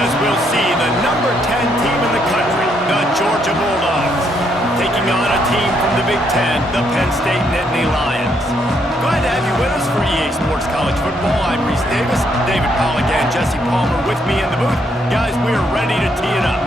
as we'll see the number 10 team in the country, the Georgia Bulldogs, taking on a team from the Big Ten, the Penn State Nittany Lions. Glad to have you with us for EA Sports College Football. I'm Reese Davis, David Pollack and Jesse Palmer with me in the booth. Guys, we are ready to tee it up.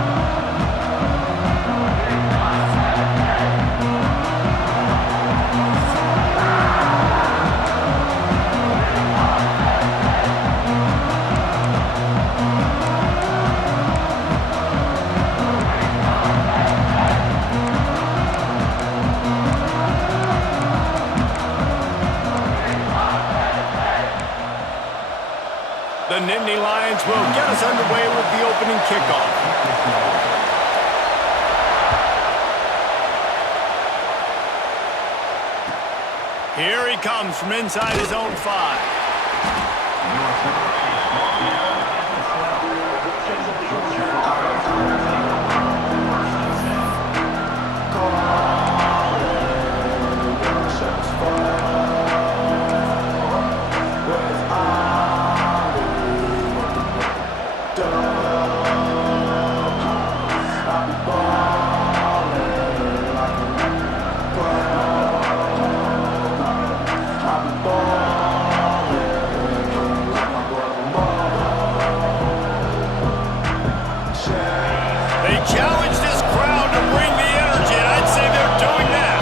The Nittany Lions will get us underway with the opening kickoff. Here he comes from inside his own 5. Challenge this crowd to bring the energy, and I'd say they're doing that.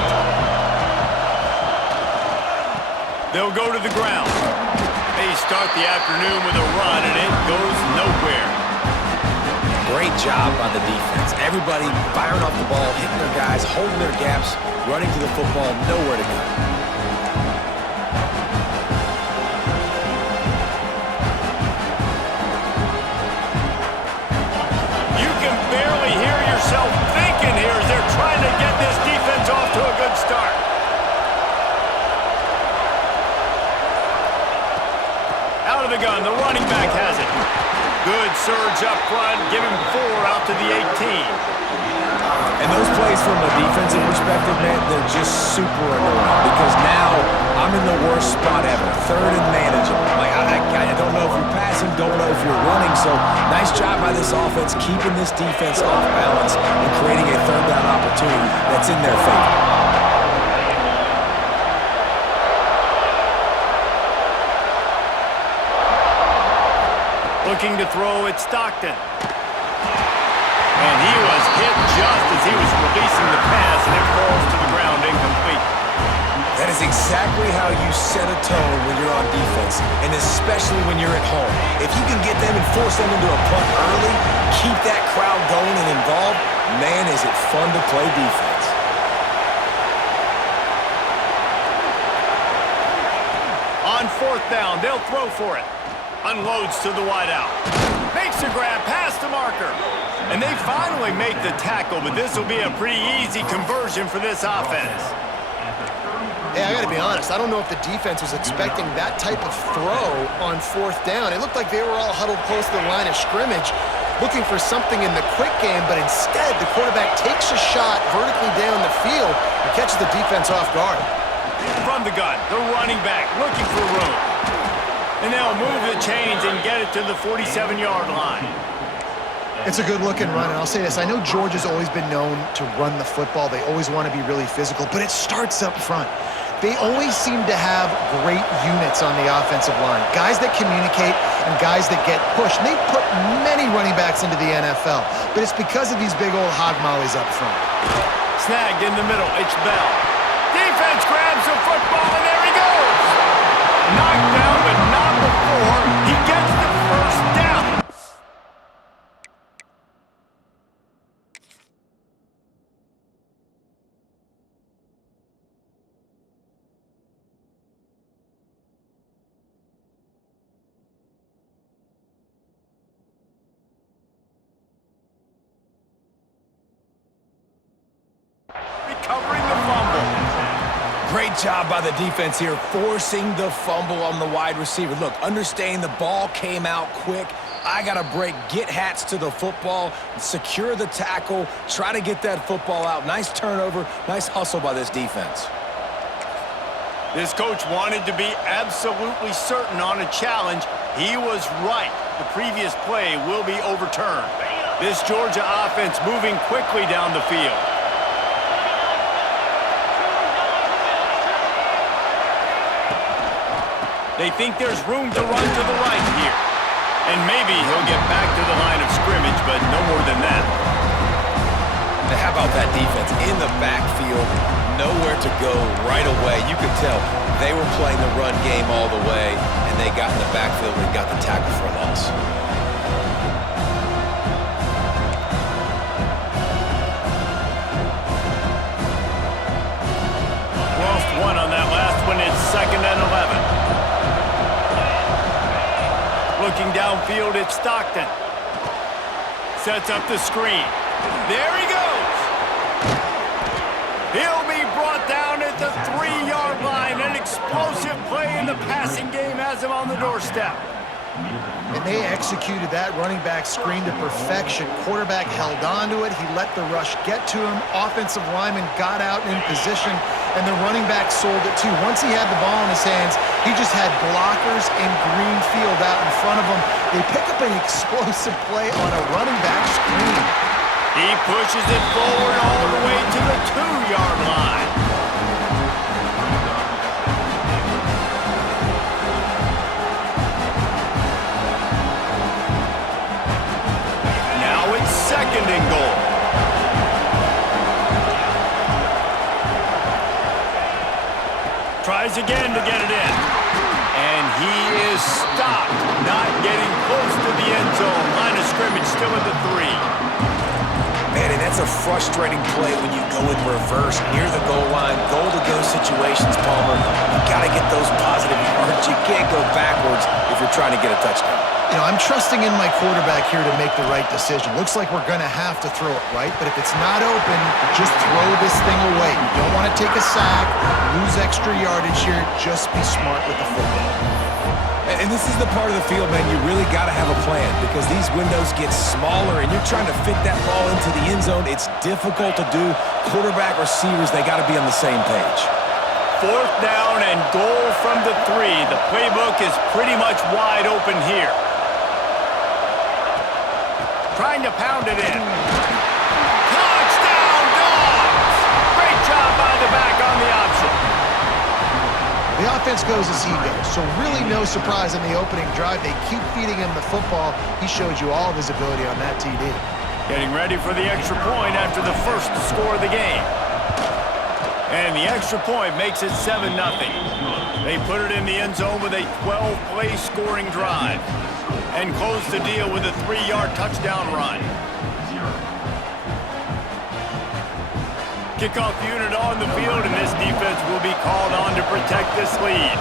They'll go to the ground. They start the afternoon with a run, and it goes nowhere. Great job by the defense. Everybody firing off the ball, hitting their guys, holding their gaps, running to the football, nowhere to go. Thinking here as they're trying to get this defense off to a good start. Out of the gun, the running back has it. Good surge up front, give him 4 out to the 18. And those plays from a defensive perspective, man, they're just super annoying because now I'm in the worst spot ever, 3rd and manageable. Like, I don't know if you're passing, don't know if you're running, so nice job by this offense keeping this defense off balance and creating a 3rd down opportunity that's in their favor. Looking to throw at Stockton. And he was hit just as he was releasing the pass, and it falls to the ground incomplete. That is exactly how you set a tone when you're on defense, and especially when you're at home. If you can get them and force them into a punt early, keep that crowd going and involved, man, is it fun to play defense. On 4th down, they'll throw for it. Unloads to the wideout. Makes a grab past the marker. And they finally make the tackle, but this will be a pretty easy conversion for this offense. Hey, I got to be honest. I don't know if the defense was expecting that type of throw on 4th down. It looked like they were all huddled close to the line of scrimmage, looking for something in the quick game, but instead the quarterback takes a shot vertically down the field and catches the defense off guard. From the gun, the running back looking for room. And they'll move the chains and get it to the 47-yard line. It's a good-looking run, and I'll say this. I know Georgia's always been known to run the football. They always want to be really physical, but it starts up front. They always seem to have great units on the offensive line, guys that communicate and guys that get pushed. And they've put many running backs into the NFL, but it's because of these big old hog mollies up front. Snagged in the middle, it's Bell. Defense grabs the football, and there he goes. Knocked down, but not before he gets the first down. Recovering the fumble. Great job by the defense here, forcing the fumble on the wide receiver. Look, understand the ball came out quick. I got to break, get hats to the football, secure the tackle, try to get that football out. Nice turnover, nice hustle by this defense. This coach wanted to be absolutely certain on a challenge. He was right. The previous play will be overturned. This Georgia offense moving quickly down the field. They think there's room to run to the right here. And maybe he'll get back to the line of scrimmage, but no more than that. How about that defense in the backfield? Nowhere to go right away. You could tell they were playing the run game all the way, and they got in the backfield and got the tackle for a loss. Lost one on that last one. It's 2nd and 11. Looking downfield, it's Stockton. Sets up the screen. There he goes. He'll be brought down at the 3-yard line. An explosive play in the passing game has him on the doorstep. And they executed that running back screen to perfection. Quarterback held on to it. He let the rush get to him. Offensive lineman got out in position, and the running back sold it too. Once he had the ball in his hands, he just had blockers and green field out in front of him. They pick up an explosive play on a running back screen. He pushes it forward all the way to the 2-yard line. Now it's 2nd and goal. Tries again to get it in. And he is stopped, not getting close to the end zone. Line of scrimmage still at the 3. Man, and that's a frustrating play when you go in reverse near the goal line, goal-to-go situations, Palmer. You got to get those positive yards. You can't go backwards if you're trying to get a touchdown. You know, I'm trusting in my quarterback here to make the right decision. Looks like we're going to have to throw it, right? But if it's not open, just throw this thing away. You don't want to take a sack, lose extra yardage here. Just be smart with the football. And this is the part of the field, man, you really got to have a plan because these windows get smaller and you're trying to fit that ball into the end zone. It's difficult to do. Quarterback, receivers, they got to be on the same page. 4th down and goal from the 3. The playbook is pretty much wide open here. Trying to pound it in. Touchdown, Dogs! Great job by the back on the option. The offense goes as he goes, so really no surprise in the opening drive. They keep feeding him the football. He showed you all of his ability on that TD. Getting ready for the extra point after the first score of the game. And the extra point makes it 7-0. They put it in the end zone with a 12-play scoring drive and close the deal with a 3-yard touchdown run. Kickoff unit on the field, and this defense will be called on to protect this lead.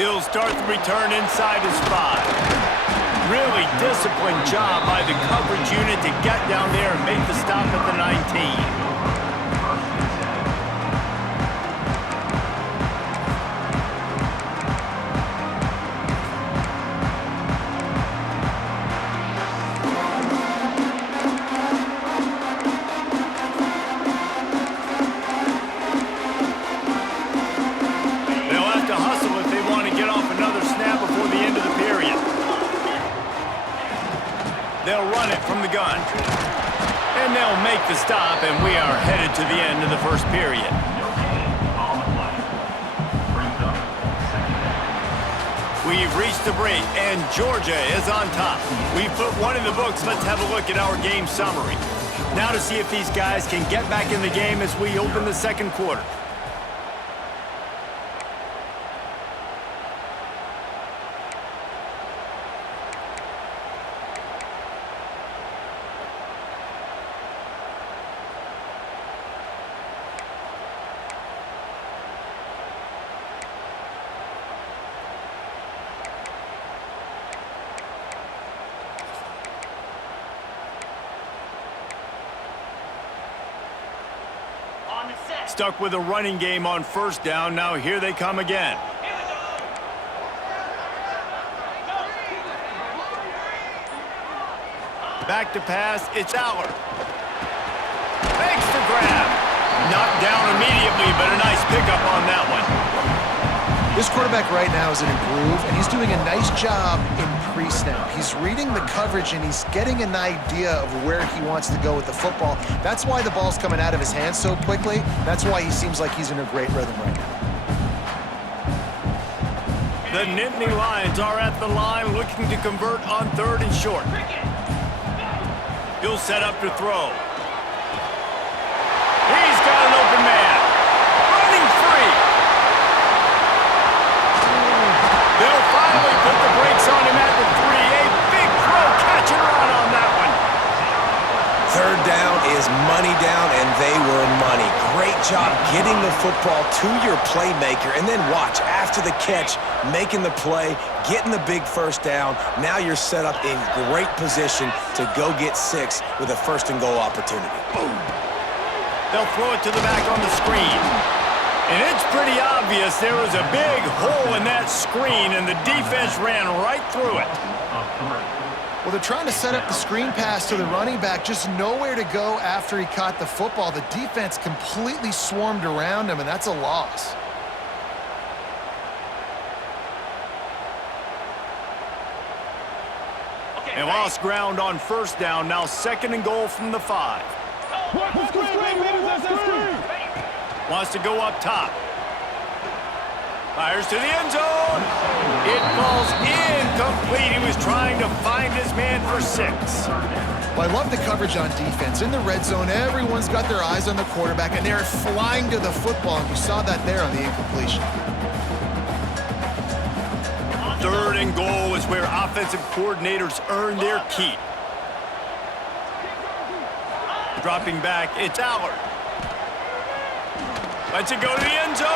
He'll start the return inside his 5. Really disciplined job by the coverage unit to get down there and make the stop at the 19. They'll run it from the gun. And they'll make the stop, and we are headed to the end of the first period. We've reached the break, and Georgia is on top. We've put one in the books. Let's have a look at our game summary. Now to see if these guys can get back in the game as we open the second quarter. Stuck with a running game on first down. Now here they come again. Back to pass, it's Aller. Makes the grab. Knocked down immediately, but a nice pickup on that one. This quarterback right now is in a groove, and he's doing a nice job in pre-snap. He's reading the coverage, and he's getting an idea of where he wants to go with the football. That's why the ball's coming out of his hands so quickly. That's why he seems like he's in a great rhythm right now. The Nittany Lions are at the line looking to convert on 3rd and short. He'll set up to throw. He's got an open man. Running free. They'll finally put the brakes on him at the 3. A big throw, catch and run on that one. 3rd down is money down, and they were money. Great job getting the football to your playmaker, and then watch, after the catch, making the play, getting the big 1st down. Now you're set up in great position to go get 6 with a 1st and goal opportunity. They'll throw it to the back on the screen. And it's pretty obvious there was a big hole in that screen, and the defense ran right through it. Well, they're trying to set up the screen pass to the running back, just nowhere to go after he caught the football. The defense completely swarmed around him, and that's a loss. They lost ground on 1st down, now 2nd and goal from the 5. Wants to go up top. Fires to the end zone. It falls incomplete. He was trying to find his man for 6. Well, I love the coverage on defense. In the red zone, everyone's got their eyes on the quarterback, and they're flying to the football, and you saw that there on the incompletion. 3rd and goal is where offensive coordinators earn their keep. Dropping back, it's Aller. Lets it go to the end zone.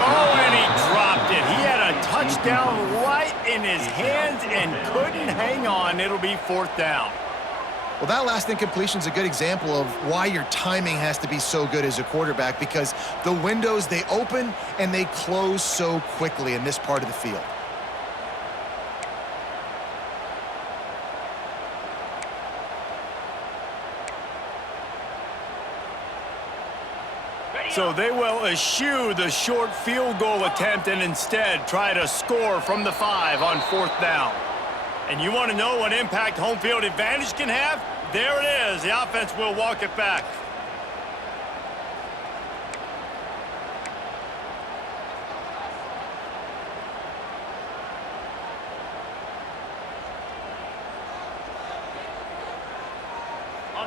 Oh, and he dropped it. He had a touchdown right in his hands and couldn't hang on. It'll be 4th down. Well, that last incompletion is a good example of why your timing has to be so good as a quarterback, because the windows, they open and they close so quickly in this part of the field. So they will eschew the short field goal attempt and instead try to score from the 5 on 4th down. And you want to know what impact home field advantage can have? There it is. The offense will walk it back.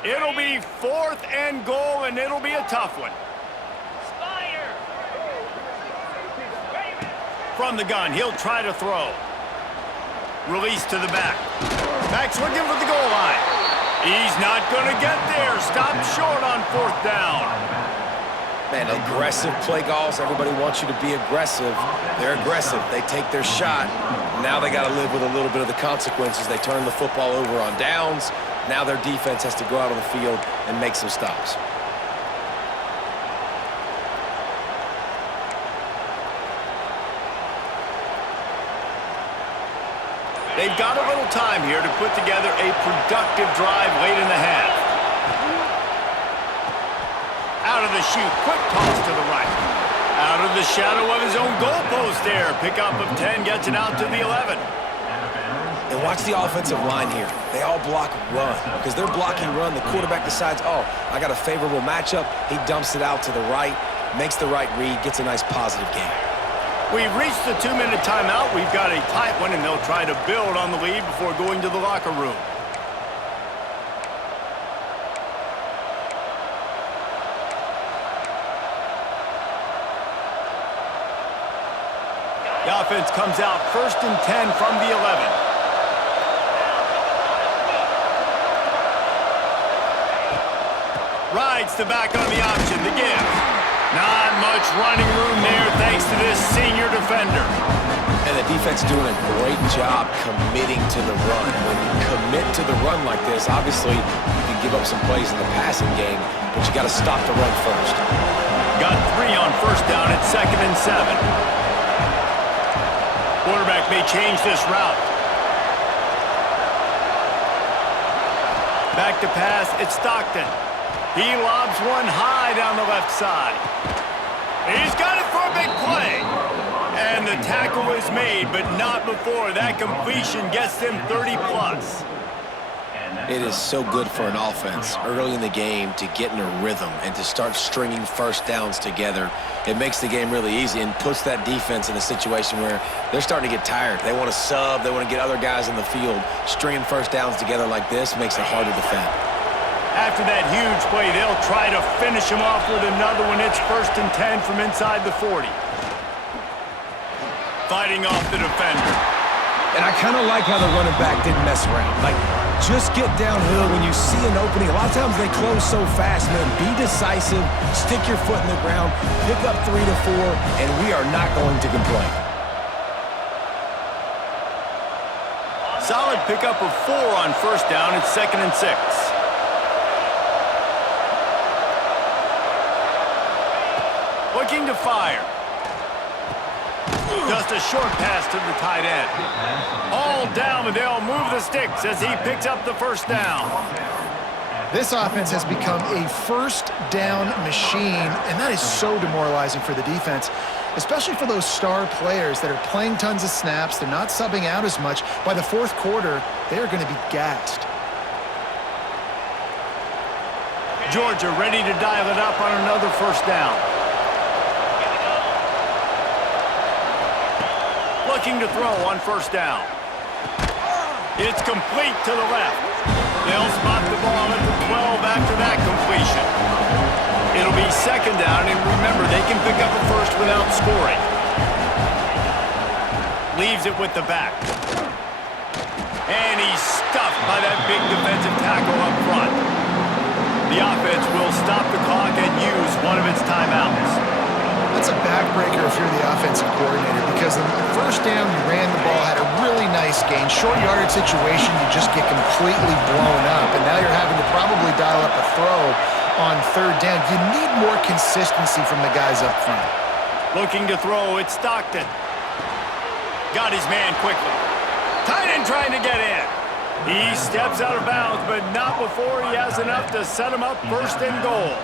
It'll be 4th and goal, and it'll be a tough one. From the gun, he'll try to throw. Release to the back. Back's looking for the goal line. He's not going to get there. Stopped short on 4th down. Man, aggressive play calls. Everybody wants you to be aggressive. They're aggressive. They take their shot. Now they got to live with a little bit of the consequences. They turn the football over on downs. Now their defense has to go out on the field and make some stops. They've got a little time here to put together a productive drive late in the half. Out of the chute, quick toss to the right. Out of the shadow of his own goalpost there. Pickup of 10 gets it out to the 11. And watch the offensive line here. They all block run. Because they're blocking run, the quarterback decides, oh, I got a favorable matchup. He dumps it out to the right, makes the right read, gets a nice positive game. We've reached the 2-minute timeout. We've got a tight one, and they'll try to build on the lead before going to the locker room. The offense comes out 1st and 10 from the 11. Rides the back on the option, the give. Not much running room there thanks to this senior defender. And the defense doing a great job committing to the run. When you commit to the run like this, obviously you can give up some plays in the passing game, but you got to stop the run first. Got 3 on 1st down at 2nd and 7. Quarterback may change this route. Back to pass, it's Stockton. He lobs one high down the left side. He's got it for a big play. And the tackle is made, but not before that completion gets them 30+. It is so good for an offense early in the game to get in a rhythm and to start stringing first downs together. It makes the game really easy and puts that defense in a situation where they're starting to get tired. They want to sub. They want to get other guys in the field. Stringing first downs together like this makes it hard to defend. After that huge play, they'll try to finish him off with another one. It's 1st and 10 from inside the 40. Fighting off the defender. And I kind of like how the running back didn't mess around. Like, just get downhill when you see an opening. A lot of times they close so fast, man. Be decisive, stick your foot in the ground, pick up 3 to 4, and we are not going to complain. Solid pickup of 4 on 1st down. It's 2nd and 6. Looking to fire. Just a short pass to the tight end. All down, and they'll move the sticks as he picks up the 1st down. This offense has become a 1st down machine, and that is so demoralizing for the defense, especially for those star players that are playing tons of snaps. They're not subbing out as much. By the 4th quarter, they are going to be gassed. Georgia ready to dial it up on another 1st down. Looking to throw on 1st down. It's complete to the left. They'll spot the ball at the 12 after that completion. It'll be 2nd down, and remember, they can pick up a 1st without scoring. Leaves it with the back. And he's stuffed by that big defensive tackle up front. The offense will stop the clock and use one of its timeouts. That's a backbreaker if you're the offensive coordinator, because the 1st down you ran the ball, had a really nice gain. Short yardage situation, you just get completely blown up, and now you're having to probably dial up a throw on 3rd down. You need more consistency from the guys up front. Looking to throw, it's Stockton. Got his man quickly. Tight end trying to get in. He steps out of bounds, but not before he has enough to set him up 1st and goal.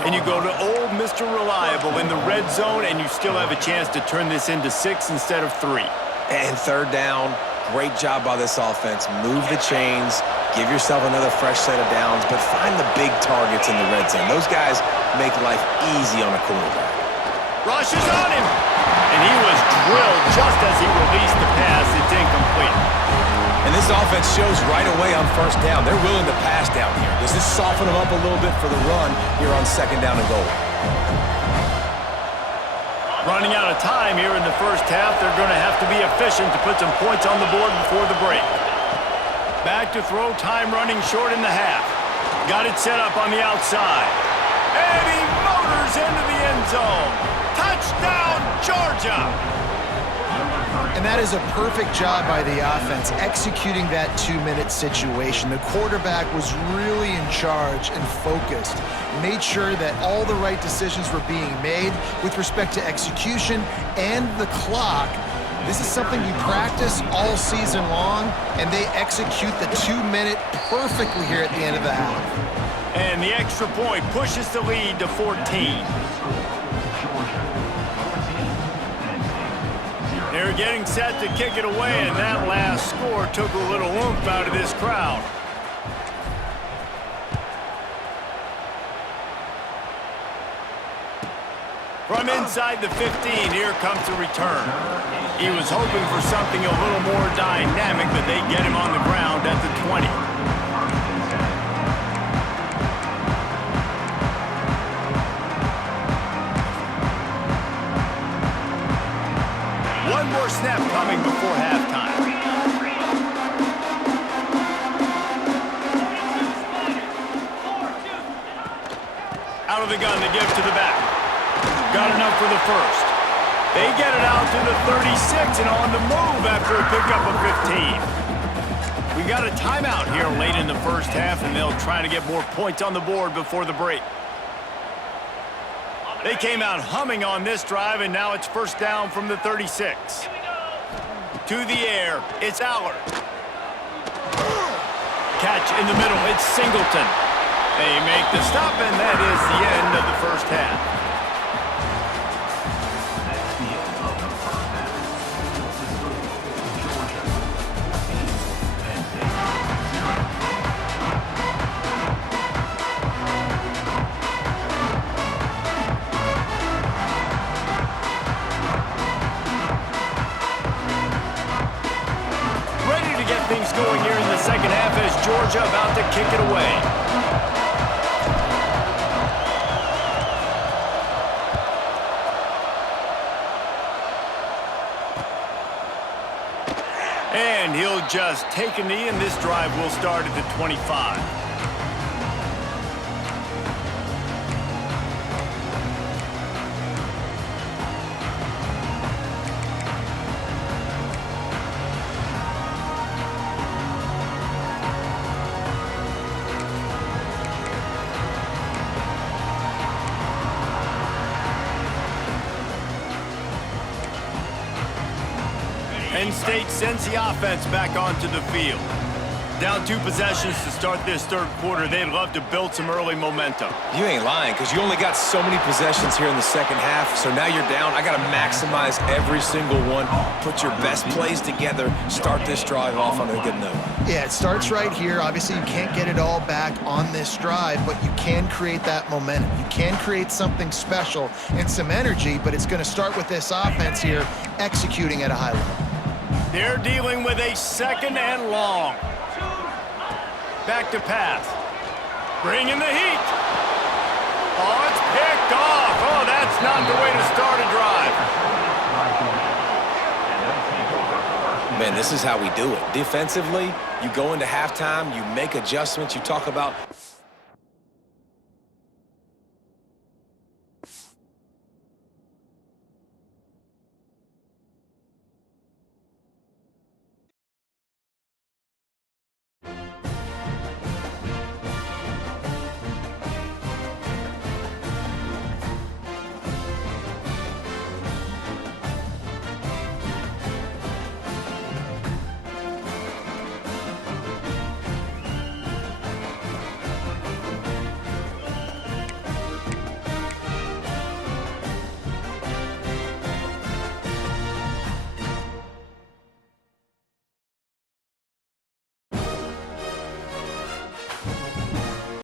And you go to old Mr. Reliable in the red zone, and you still have a chance to turn this into 6 instead of 3. And 3rd down, great job by this offense. Move the chains, give yourself another fresh set of downs, but find the big targets in the red zone. Those guys make life easy on a quarterback. Rushes on him, and he was drilled just as he released the pass. It's incomplete. And this offense shows right away on 1st down. They're willing to pass down here. Does this soften them up a little bit for the run here on 2nd down and goal? Running out of time here in the 1st half. They're going to have to be efficient to put some points on the board before the break. Back to throw, time running short in the half. Got it set up on the outside. And he motors into the end zone. Touchdown, Georgia! And that is a perfect job by the offense, executing that 2-minute situation. The quarterback was really in charge and focused, made sure that all the right decisions were being made with respect to execution and the clock. This is something you practice all season long, and they execute the 2-minute perfectly here at the end of the half. And the extra point pushes the lead to 14. They're getting set to kick it away, and that last score took a little oomph out of this crowd. From inside the 15, here comes the return. He was hoping for something a little more dynamic, but they get him on the ground at the 20. One more snap coming before halftime. Out of the gun, they give to the back. Got enough for the 1st. They get it out to the 36 and on the move after a pickup of 15. We got a timeout here late in the 1st half, and they'll try to get more points on the board before the break. They came out humming on this drive, and now it's 1st down from the 36. To the air, it's Allard. catch in the middle. It's Singleton. They make the stop, and that is the end of the first half. Things going here in the second half as Georgia about to kick it away. And he'll just take a knee, and this drive will start at the 25. Penn State sends the offense back onto the field. Down 2 possessions to start this third quarter. They'd love to build some early momentum. You ain't lying, because you only got so many possessions here in the second half, so now you're down. I got to maximize every single one, put your best plays together, start this drive off on a good note. Yeah, it starts right here. Obviously, you can't get it all back on this drive, but you can create that momentum. You can create something special and some energy, but it's going to start with this offense here executing at a high level. They're dealing with a second and long. Back to pass. Bringing the heat. Oh, it's picked off. Oh, that's not the way to start a drive. Man, this is how we do it. Defensively, you go into halftime, you make adjustments, you talk about